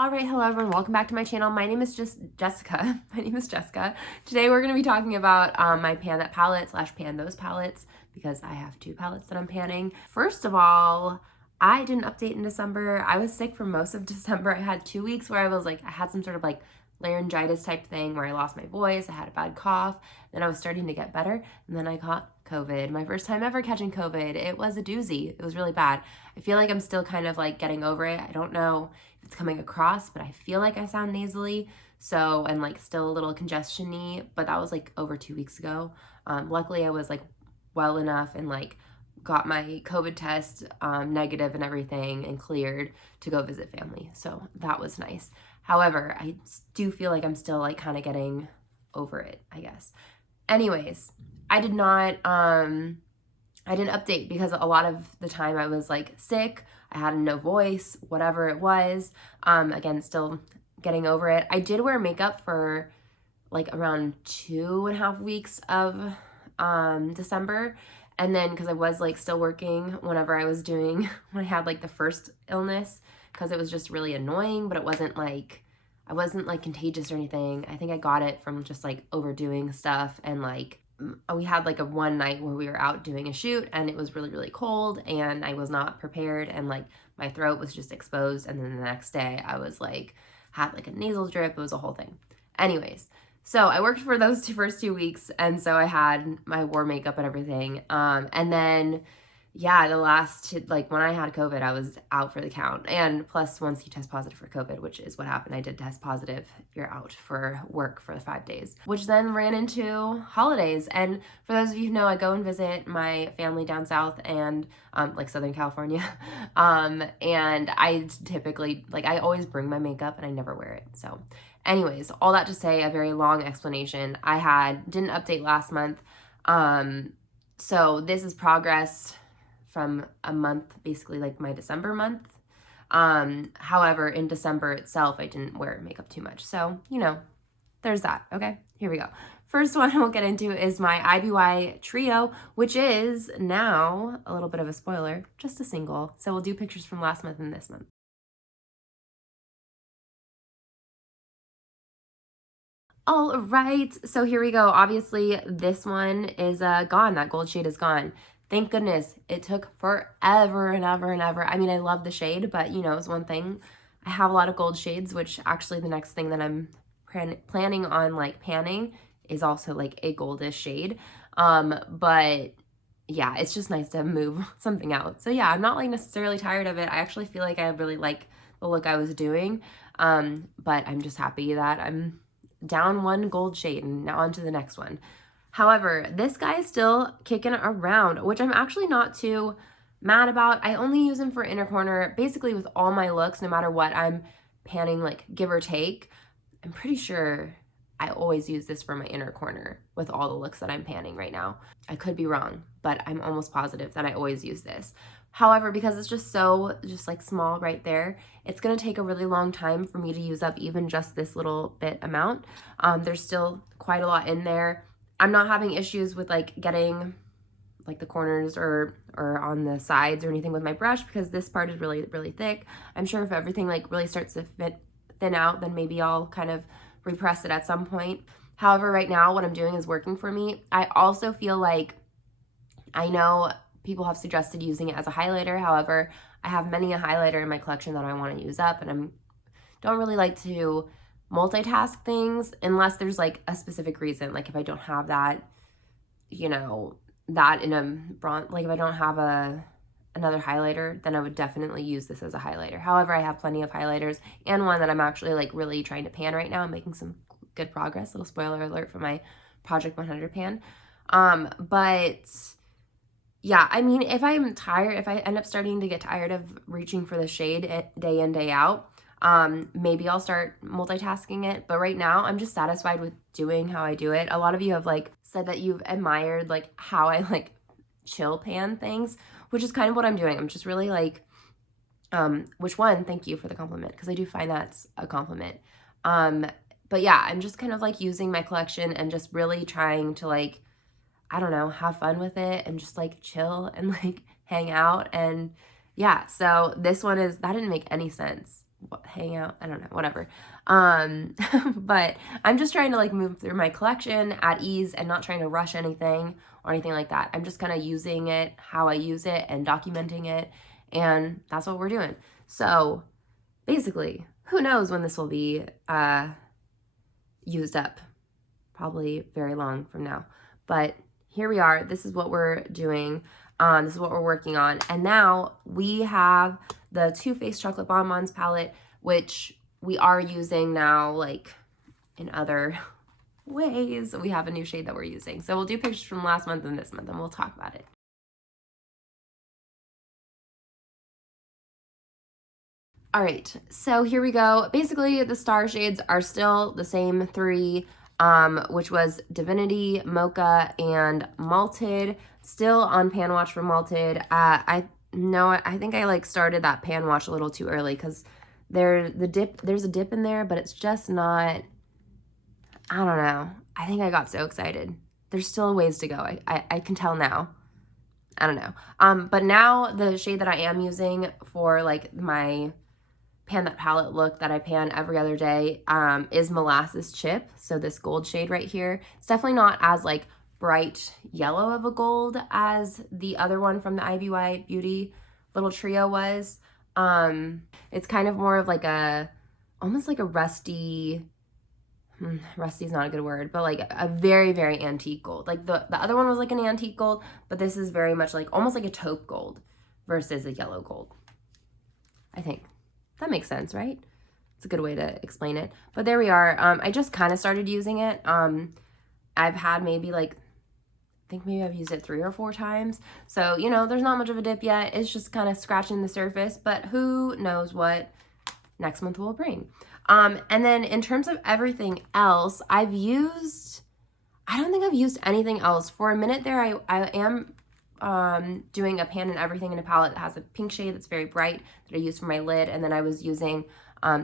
Alright, hello everyone, welcome back to my channel. My name is Jessica. My name is Jessica. Today we're going to be talking about my pan that palette / pan those palettes because I have two palettes that I'm panning. First of all, I didn't update in December. I was sick for most of December. I had 2 weeks where I had some sort of laryngitis type thing where I lost my voice, I had a bad cough, then I was starting to get better, and then I caught COVID. My first time ever catching COVID. It was a doozy. It was really bad. I feel like I'm still kind of getting over it. I don't know if it's coming across, but I feel like I sound nasally, so, and still a little congestion-y, but that was over 2 weeks ago. Luckily I was well enough and got my COVID test negative and everything and cleared to go visit family. So that was nice. However, I do feel like I'm still kind of getting over it, I guess. Anyways, I didn't update because a lot of the time I was sick, I had no voice, whatever it was. Again, still getting over it. I did wear makeup for around 2.5 weeks of December. And then because I was still working whenever I was when I had the first illness, because it was just really annoying, but it wasn't I wasn't contagious or anything. I think I got it from just overdoing stuff, and we had a one night where we were out doing a shoot and it was really, really cold and I was not prepared, and my throat was just exposed, and then the next day I was had a nasal drip. It was a whole thing. Anyways, so I worked for those first 2 weeks, and so I wore makeup and everything. And then, yeah, the last, when I had COVID, I was out for the count. And plus, once you test positive for COVID, which is what happened, I did test positive, you're out for work for the 5 days, which then ran into holidays. And for those of you who know, I go and visit my family down south and, Southern California. And I typically, I always bring my makeup and I never wear it. So anyways, all that to say, a very long explanation. Didn't update last month. So this is progress from a month, basically my December month. However, in December itself, I didn't wear makeup too much. So, there's that. Okay, here we go. First one we'll get into is my IBY Trio, which is now, a little bit of a spoiler, just a single. So we'll do pictures from last month and this month. All right, so here we go. Obviously, this one is gone. That gold shade is gone. Thank goodness. It took forever and ever and ever. I mean, I love the shade, but it's one thing. I have a lot of gold shades, which actually the next thing that I'm planning on panning is also a goldish shade. But yeah, it's just nice to move something out. So yeah, I'm not necessarily tired of it. I actually feel like I really like the look I was doing. But I'm just happy that I'm down one gold shade and now on to the next one. However, this guy is still kicking around, which I'm actually not too mad about. I only use him for inner corner basically with all my looks, no matter what I'm panning, give or take. I'm pretty sure I always use this for my inner corner with all the looks that I'm panning right now. I could be wrong, but I'm almost positive that I always use this. However, because it's just so small right there, it's going to take a really long time for me to use up even just this little bit amount. There's still quite a lot in there. I'm not having issues with getting the corners or on the sides or anything with my brush because this part is really, really thick. I'm sure if everything really starts to thin out, then maybe I'll kind of repress it at some point. However, right now what I'm doing is working for me. I also feel I know people have suggested using it as a highlighter. However, I have many a highlighter in my collection that I want to use up, and don't really like to multitask things unless there's a specific reason. If I don't have that, that in a bronze, if I don't have another highlighter, then I would definitely use this as a highlighter. However, I have plenty of highlighters and one that I'm actually really trying to pan right now. I'm making some good progress. Little spoiler alert for my Project 100 pan. But yeah, I mean, if I'm tired, if I end up starting to get tired of reaching for the shade day in, day out, maybe I'll start multitasking it. But right now I'm just satisfied with doing how I do it. A lot of you have said that you've admired how I chill pan things, which is kind of what I'm doing. I'm just really which one, thank you for the compliment, because I do find that's a compliment. But yeah, I'm just kind of using my collection and just really trying to I don't know, have fun with it and just chill and hang out. And yeah, so this one that didn't make any sense. hang out, I don't know, whatever. But I'm just trying to like move through my collection at ease and not trying to rush anything or anything like that. I'm just kind of using it how I use it and documenting it, and that's what we're doing. So basically, who knows when this will be used up? Probably very long from now. But here we are. This is what we're doing. This is what we're working on. And now we have the Too Faced Chocolate Bonbons palette, which we are using now, like in other ways. We have a new shade that we're using. So we'll do pictures from last month and this month, and we'll talk about it. All right, so here we go. Basically, the star shades are still the same three, which was Divinity, Mocha, and Malted. Still on pan watch for Malted. I think I like started that pan watch a little too early because there's a dip in there, but it's just not, I don't know. I think I got so excited. There's still a ways to go. I can tell now. I don't know. But now the shade that I am using for like my pan that palette look that I pan every other day is Molasses Chip. So this gold shade right here. It's definitely not as like bright yellow of a gold as the other one from the IBY Beauty little trio was. It's kind of more of like almost like a rusty, rusty's not a good word, but like a very, very antique gold. Like the other one was like an antique gold, but this is very much like almost like a taupe gold versus a yellow gold, I think. That makes sense, right? It's a good way to explain it. But there we are. I just kind of started using it. I've had maybe like, I think maybe I've used it 3 or 4 times. So, you know, there's not much of a dip yet. It's just kind of scratching the surface, but who knows what next month will bring. And then in terms of everything else, I don't think I've used anything else. For a minute there, I am doing a pan and everything in a palette that has a pink shade that's very bright that I use for my lid, and then I was using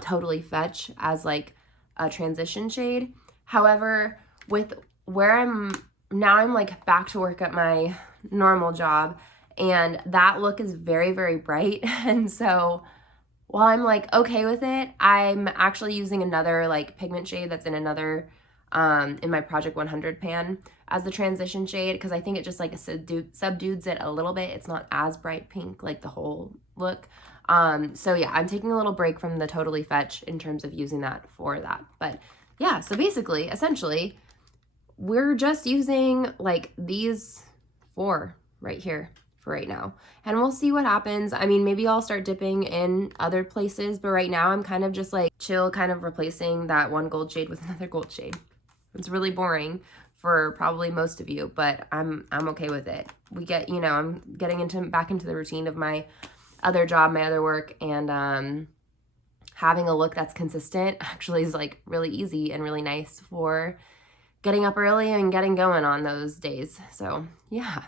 Totally Fetch as like a transition shade. However, with where I'm like back to work at my normal job, and that look is very, very bright, and so while I'm like okay with it, I'm actually using another like pigment shade that's in another in my Project 100 pan as the transition shade, because I think it just like subdues it a little bit. It's not as bright pink like the whole look. So yeah, I'm taking a little break from the Totally Fetch in terms of using that for that. But yeah, so basically, essentially, we're just using like these 4 right here for right now. And we'll see what happens. I mean, maybe I'll start dipping in other places, but right now I'm kind of just like chill, kind of replacing that one gold shade with another gold shade. It's really boring for probably most of you, but I'm okay with it. We get, you know, I'm getting back into the routine of my other job, my other work, and having a look that's consistent actually is like really easy and really nice for getting up early and getting going on those days. So yeah,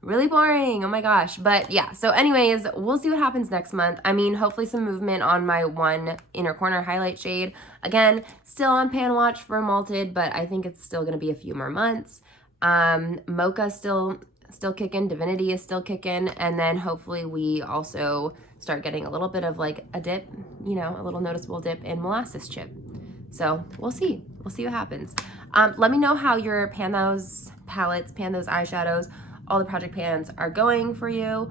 really boring. Oh my gosh. But yeah, so anyways, we'll see what happens next month. I mean, hopefully some movement on my one inner corner highlight shade. Again, still on pan watch for Malted, but I think it's still going to be a few more months. Mocha still kicking, Divinity is still kicking, and then hopefully we also start getting a little bit of like a dip, you know, a little noticeable dip in Molasses Chip. So we'll see what happens. Let me know how your pan those palettes, pan those eyeshadows, all the project pans are going for you.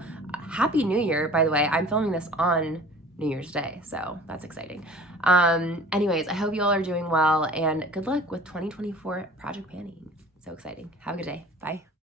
Happy New Year, by the way. I'm filming this on New Year's Day, so that's exciting. Anyways, I hope you all are doing well, and good luck with 2024 project panning. So exciting. Have a good day. Bye.